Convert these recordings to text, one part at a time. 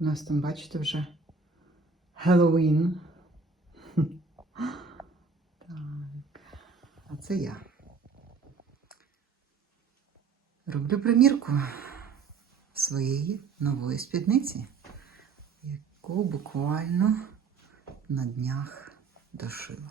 У нас там, бачите, вже Хеллоуін. Так. А це я. Роблю примірку своєї нової спідниці, яку буквально на днях дошила.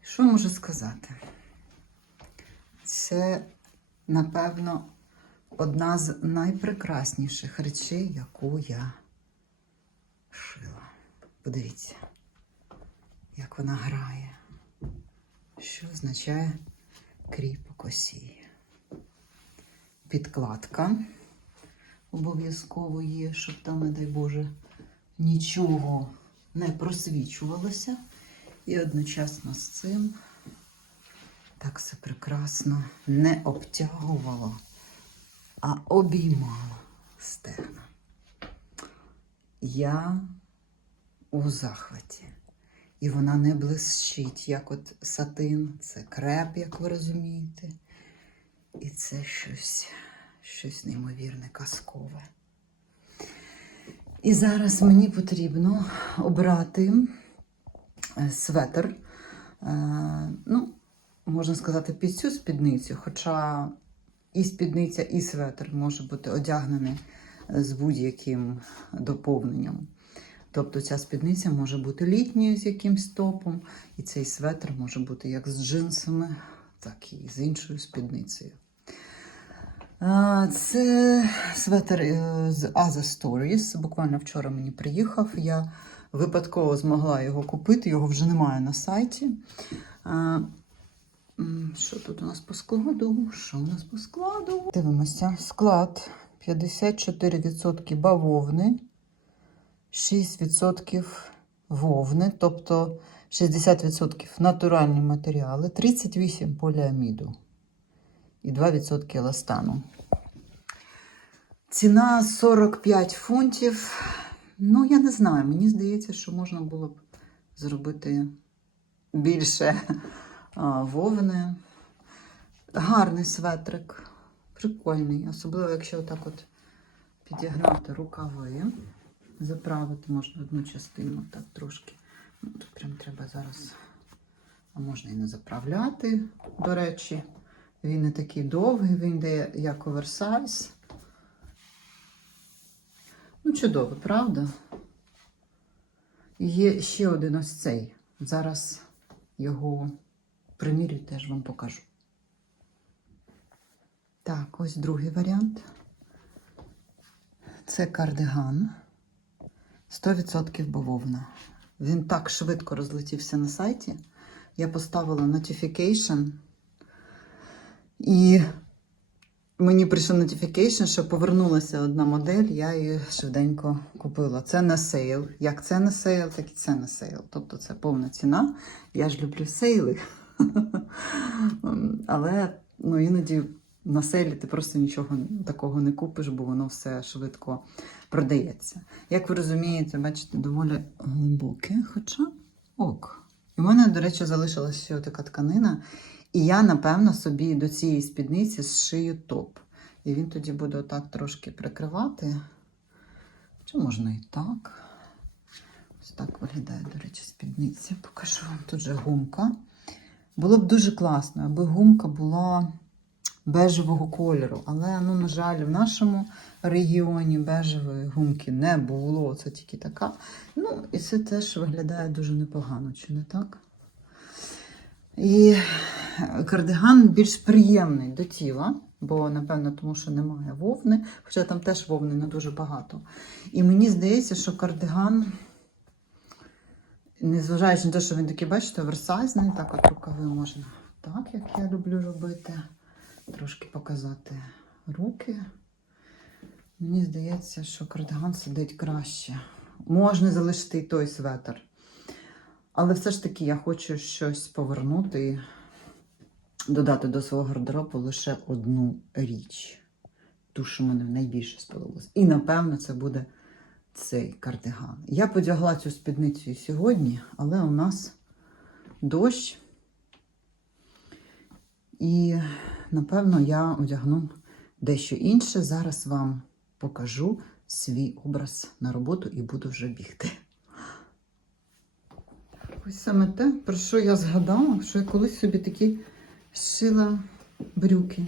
Що можу сказати? Це, напевно, одна з найпрекрасніших речей, яку я шила. Подивіться, як вона грає, що означає кріпок осі. Підкладка обов'язково є, щоб там, не дай Боже, нічого не просвічувалося. І одночасно з цим так все прекрасно не обтягувало, а обіймало стегна. Я у захваті. І вона не блищить, як от сатин, це креп, як ви розумієте. І це щось, щось неймовірне, казкове. І зараз мені потрібно обрати е, светр. Е, ну, можна сказати, під цю спідницю, хоча і спідниця, і светр може бути одягнений з будь-яким доповненням. Тобто ця спідниця може бути літньою з якимсь топом, і цей светр може бути як з джинсами, так і з іншою спідницею. Це светр е, з Aza Stories. Буквально вчора мені приїхав. Я випадково змогла його купити, його вже немає на сайті. Що тут у нас по складу? Що у нас по складу? Дивимося. Склад 54% бавовни, 6% вовни, тобто 60% натуральні матеріали, 38% поліаміду і 2% еластану. Ціна 45 фунтів. Ну, я не знаю, мені здається, що можна було б зробити більше вовни. Гарний светрик, прикольний, особливо, якщо отак от підігнати рукави, заправити можна одну частину, так трошки. Ну, тут прям треба зараз, а можна і не заправляти, до речі. Він не такий довгий, він йде як оверсайз. Ну, чудово, правда? І Є ще один ось цей. Зараз його примірю теж вам покажу. Так, ось другий варіант. Це кардиган. 100% бавовна. Він так швидко розлетівся на сайті. Я поставила notification. І мені прийшов notification, що повернулася одна модель, я її швиденько купила. Це на сейл. Як це на сейл, так і це на сейл. Тобто це повна ціна. Я ж люблю сейли. Але ну, іноді на сейлі ти просто нічого такого не купиш, бо воно все швидко продається. Як ви розумієте, бачите, доволі глибоке, хоча ок. І в мене, до речі, залишилася ще така тканина. І я, напевно, собі до цієї спідниці зшию топ. І він тоді буде отак трошки прикривати. Чи можна і так? Ось так виглядає, до речі, спідниця. Покажу вам тут же гумка. Було б дуже класно, аби гумка була бежевого кольору. Але, ну, на жаль, в нашому регіоні бежевої гумки не було. Це тільки така. Ну, і це теж виглядає дуже непогано, чи не так? І кардиган більш приємний до тіла, бо, напевно, тому що немає вовни, хоча там теж вовни не дуже багато. І мені здається, що кардиган, незважаючи на те, що він такий, бачите, оверсайзний, так от рукави можна так, як я люблю робити, трошки показати руки. Мені здається, що кардиган сидить краще. Можна залишити і той светр. Але все ж таки я хочу щось повернути і додати до свого гардеробу лише одну річ. Ту, що мені найбільше сподобалось. І, напевно, це буде цей кардиган. Я подягла цю спідницю сьогодні, але у нас дощ. І, напевно, я одягну дещо інше. Зараз вам покажу свій образ на роботу і буду вже бігти. Ось саме те, про що я згадала, що я колись собі такі шила брюки.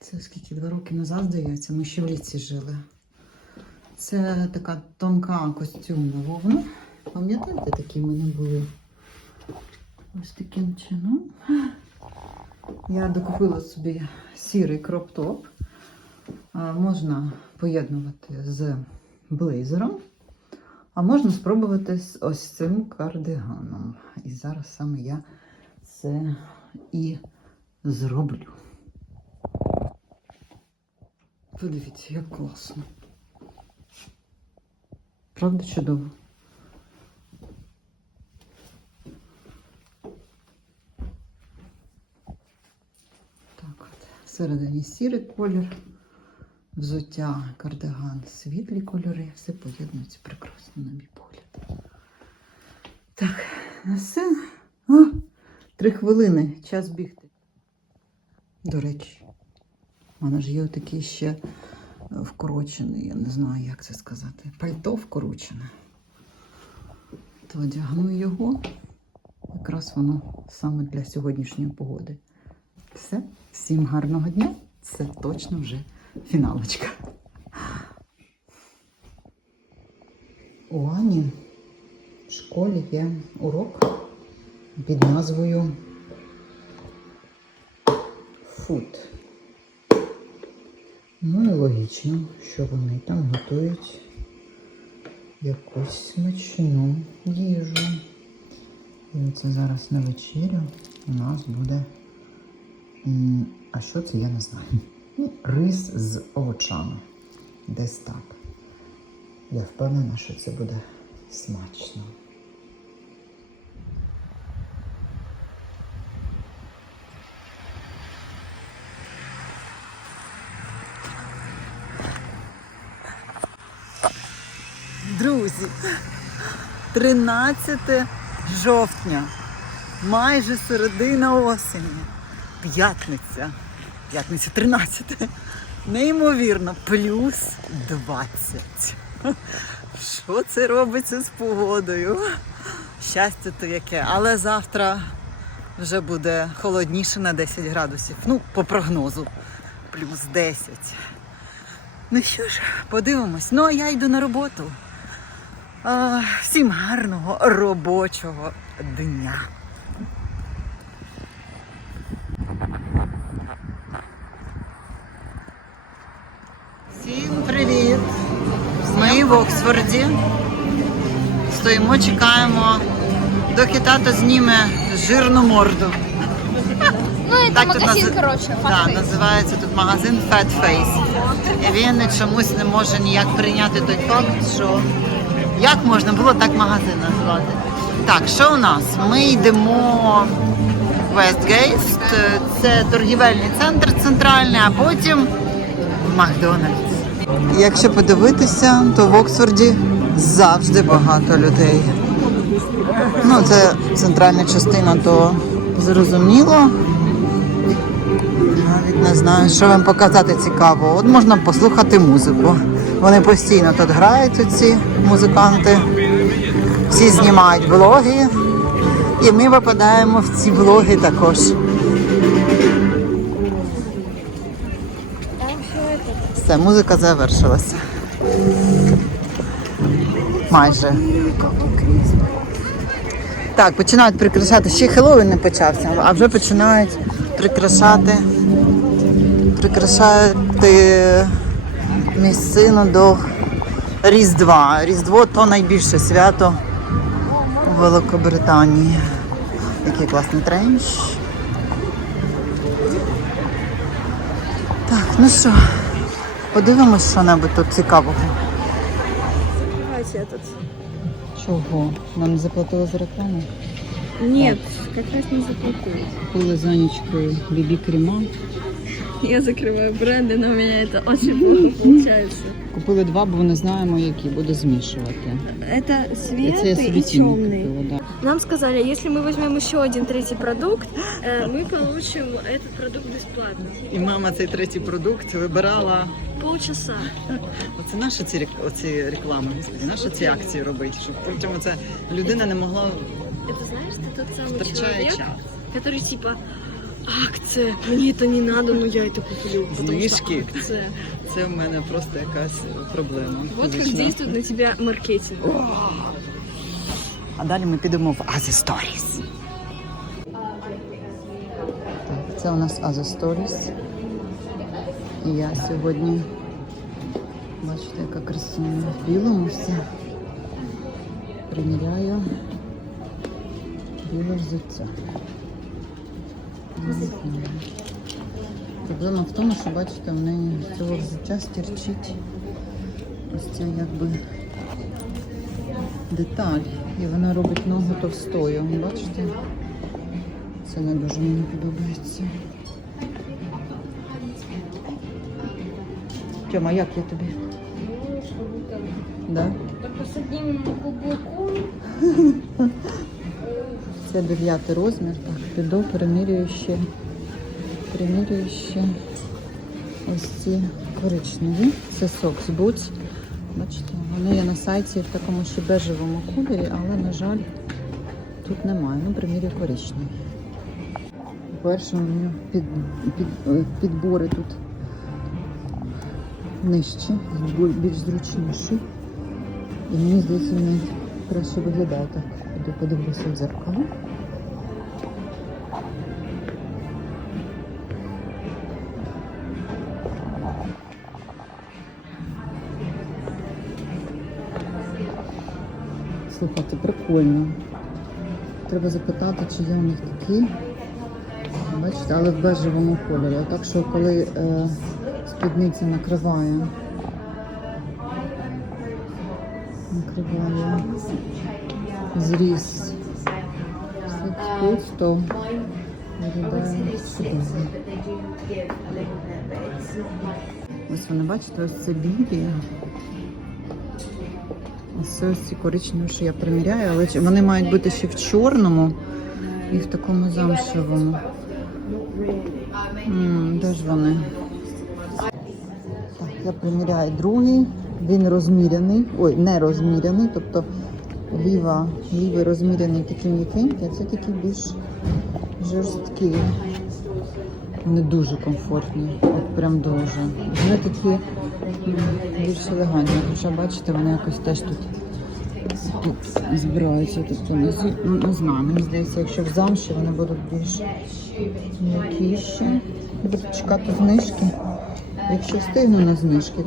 Це скільки два роки назад, здається, ми ще в ліці жили. Це така тонка костюмна вовна. Пам'ятаєте, такі в мене були? Ось таким чином. Я докупила собі сірий кроп-топ. Можна поєднувати з блейзером, а можна спробувати з ось цим кардиганом. І зараз саме я це і зроблю. Подивіться, як класно. Правда чудово? Так от, всередині сірий колір, взуття, кардиган, світлі кольори, все поєднується прекрасно, на мій погляд. Так, все. О, три хвилини, час бігти. До речі, в мене ж є отакий ще е, вкорочений, я не знаю, як це сказати. Пальто вкорочене. То одягну його. Якраз воно саме для сьогоднішньої погоди. Все, всім гарного дня. Це точно вже фіналочка. У Ані в школі є урок під назвою Food. Ну і логічно, що вони там готують якусь смачну їжу. І це зараз на вечерю у нас буде. А що це, я не знаю. Ну, Рис з овочами. Десь так. Я впевнена, що це буде смачно. Друзі, 13 жовтня, майже середина осені, п'ятниця, п'ятниця 13. Неймовірно, плюс 20. Що це робиться з погодою? Щастя то яке. Але завтра вже буде холодніше на 10 градусів. Ну, по прогнозу, плюс 10. Ну що ж, подивимось. Ну, а я йду на роботу. А, всім гарного робочого дня. Всім привіт! Ми в Оксфорді. Стоїмо, чекаємо, доки тато зніме жирну морду. Ну, Так тут магазин, нази- короче, Да, називається тут магазин Fat Face. І він чомусь не може ніяк прийняти той факт, що як можна було так магазин назвати. Так, що у нас? Ми йдемо в Westgate, це торгівельний центр центральний, а потім в Макдональдс. Якщо подивитися, то в Оксфорді завжди багато людей. Ну, це центральна частина, то зрозуміло. Навіть не знаю, що вам показати цікаво. От можна послухати музику. Вони постійно тут грають ці музиканти. Всі знімають блоги. І ми випадаємо в ці блоги також. Все, музика завершилася. Майже. Так, починають прикрашати. Ще Хеллоуін не почався, а вже починають прикрашати, прикрашати місцину до Різдва. Різдво то найбільше свято у Великобританії. Який класний тренч. Так, ну що, подивимось що-небудь тут цікавого. Давайте этот. Чого? Нам не заплатили за рекламу? Нет, как раз не заплатили. Купили за нічкою бібі крема. Я закрываю бренды, но у меня это очень плохо получается. Купили два, бо не знаємо, які буде змішувати. Это І це я светлый собі и цінник темный. купила, да. Нам сказали, если мы возьмем еще один третий продукт, э, мы получим этот продукт бесплатно. І мама цей третій продукт вибирала. Полчаса. Оце наші ці рек- оці реклами, господи, наші ці акції робити, щоб потім оце людина не могла Это знаешь, ты тот самый втрачає человек, час. который типа акция, мне это не надо, но я это куплю. Знижки. акция». Це в мене просто якась проблема. Вот как фізична. на тебя маркетинг. А далі ми підемо в Азі Stories. Так, це у нас Азі Stories. І я сьогодні, бачите, яка красива в білому все. Приміряю біле взуття. Проблема в тому, що бачите, в неї з цього взуття стірчить ось ця якби деталь. І вона робить ногу товстою. Бачите? Це не дуже мені подобається. Тьома, як я тобі? Да? Только с одним каблуком. Це дев'ятий розмір. Так, піду, перемірюю ще. Перемірюю ще ось ці коричневі. Це Socks Boots. Бачите, вони є на сайті в такому ще бежевому кольорі, але, на жаль, тут немає. Ну, примірюю коричневий. По-перше, у мене під, під, підбори тут нижчі, більш зручніші. І мені здається, вони краще виглядає так. Піду подивлюся в дзеркало. Слухайте, прикольно. Треба запитати, чи є у них такі. Бачите, але в бежевому кольорі. Так що коли е, спідниця накриває, накриває зріз тут, то виглядає чудово. Ось вони бачите, ось це білі. Ось ось ці коричневі, що я приміряю, але вони мають бути ще в чорному і в такому замшевому. М, Де ж вони? Так, я приміряю другий. Він розміряний. Ой, не розміряний, тобто ліва, лівий розміряний такий м'якенький, а це такий більш жорсткий. Вони дуже комфортні, от прям дуже. Вони такі більш елегантні, хоча бачите, вони якось теж тут, тут збираються. Тобто не, ну, не знаю, мені здається, якщо в замші вони будуть більш м'якіші. Буду чекати знижки. Якщо встигну на знижки,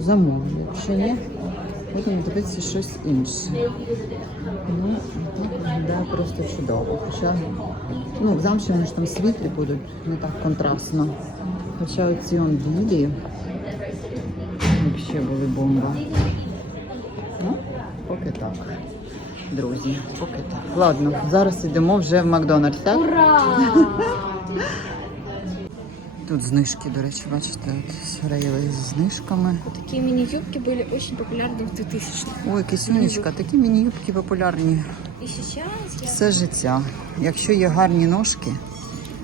замовлю. Якщо ні, будемо дивитися щось інше. Ну, так виглядає просто чудово. Хоча, ну, в замші вони ж там світлі будуть, не так контрастно. Хоча оці он білі, взагалі були бомба. Ну, поки так. Друзі, поки так. Ладно, зараз йдемо вже в Макдональдс, так? Ура! Тут знижки, до речі, бачите, от рейли з знижками. Вот такие мини-юбки были очень популярны в 2000-х. Ой, кисюнечка, такі міні-юбки популярні И сейчас я... все життя. Якщо є гарні ножки,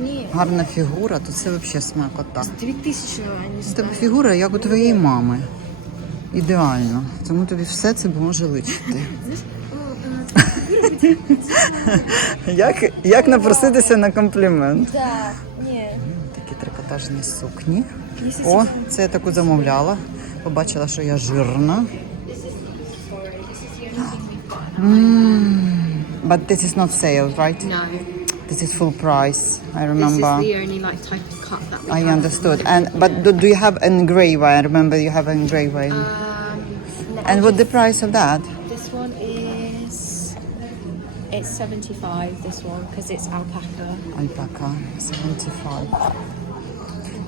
Не, гарна фігура, то це взагалі смакота. 2000 они З тебе фігура, як у твоєї мами. Ідеально. Тому тобі все це може личити. Як, як напроситися на комплімент? Да, не. Трикотажні сукні. О, це я таку замовляла. Побачила, що я жирна. Mm. But this is not sale, right? No, This is full price. I remember. this is the only like type of cut that we I have. understood. And but do, do you have engraver? I remember you have engraver. Um, and what the price of that? This one is it's 75 this one because it's alpaca. Alpaca, 75.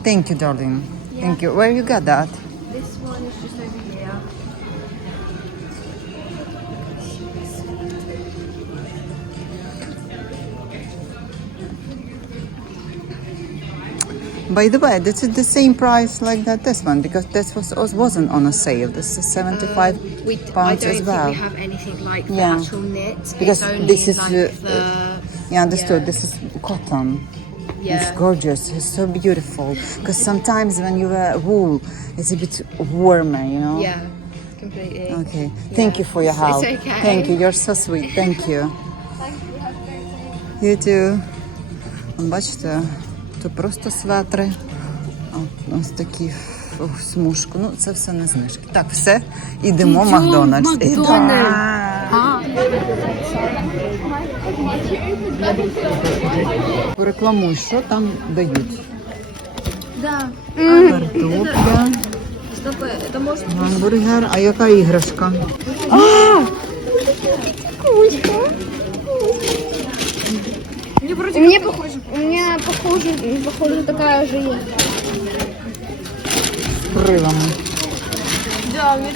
Thank you, darling. Thank you. Where you got that? This one is just over here. By the way, this is the same price like that this one because this was was- wasn't on a sale. This is 75 We, I pounds don't as think well. we have anything like Yeah. the actual knit. Because it's only this is like the- the Yeah, understood. Yeah. This is cotton. yeah. It's gorgeous. It's so beautiful. Because sometimes when you wear wool, it's a bit warmer, you know. Yeah, completely. Okay. Thank you for your It's help. okay. Thank you. You're so sweet. Thank you. You too. Бачите, Тут просто светри. А ось такі в смужку. Ну, це все не знижки. Так, все. Ідемо в Макдональдс. Ідемо. Порекламуй, що там дають. Да. Картопля, Стоп, это может гамбургер. А яка іграшка? Мне. У меня похоже, похоже такая же есть. З крилами. Да, мне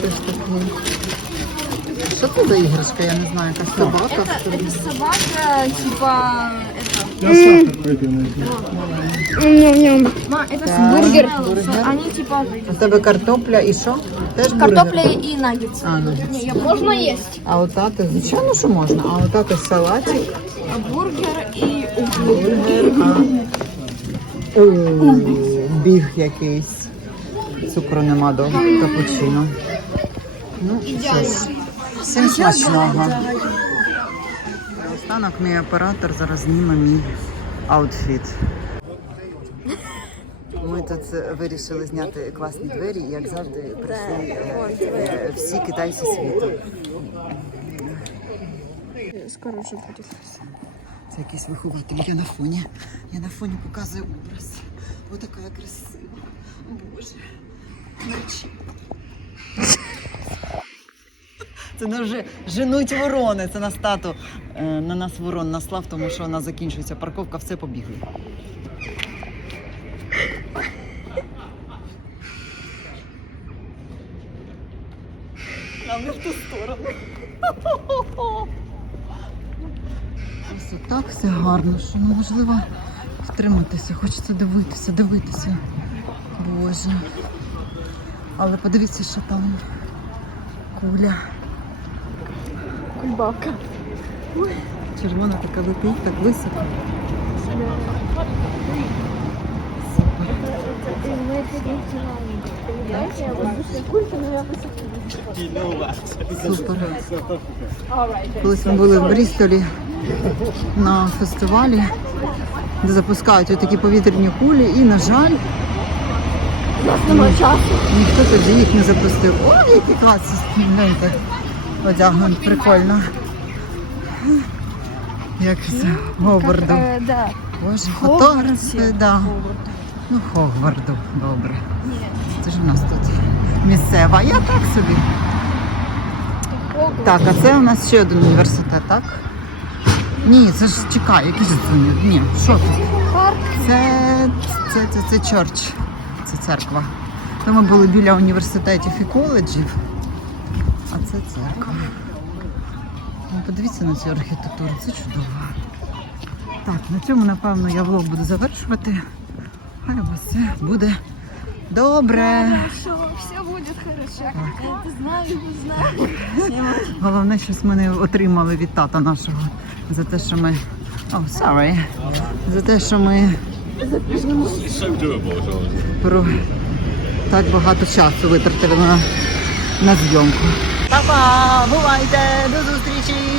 Теж такий. Що це за іграшка? Я не знаю, якась собака. это собака, типа это. Ма, это Так, бургер. бургер. Они типа У тебе картопля і що? Теж картопля бургер? и наггетсы. А, наггетси. Не, можно есть. А от тати, звичайно, що можна. А от тати салатик, А бургер и О, біг якийсь. Цукру нема до капучино. Ну, що ж, всім смачного. Останок мій оператор зараз зніме мій аутфіт. Ми тут е, вирішили зняти класні двері, і як завжди прийшли е, е, всі китайці світу. Скоро уже будет. Це якийсь вихователь. Я на фоні. Я на фоні показую образ. Ось така я красива. Боже. Мерчі. Це не вже женуть ворони. Це на стату е, на нас ворон наслав, тому що вона закінчується парковка, все побігли. А не в ту сторону. Ось так все гарно, що неможливо втриматися. Хочеться дивитися, дивитися. Боже. Але подивіться, що там куля. Кульбабка. Червона така летить, так високо. Супер. Колись ми були в Брістолі на фестивалі, де запускають такі повітряні кулі, і, на жаль, ніхто тоді їх не запустив. Ой, які класні гляньте. Одягнуть прикольно. Як це Говарду. Э. Боже, фотографи, да. Ну, Хогварду, добре. Це ж у нас тут місцева. Я так собі. Так, а це у нас ще один університет, так? Ні, це ж чекай, якийсь це Ні, що тут? Це, це, це, це чорч, це церква. То ми були біля університетів і коледжів, а це церква. Ну, подивіться на цю архітектуру, це чудово. Так, на цьому, напевно, я влог буду завершувати. Хай у вас все буде добре. Хорошо, все будет хорошо. Я это знаю, знаю. Головне, щось ми не отримали від тата нашого за те, що ми. О, sorry. За те, що ми про так багато часу витратили на, на зйомку. Па-па! Бувайте! До зустрічі!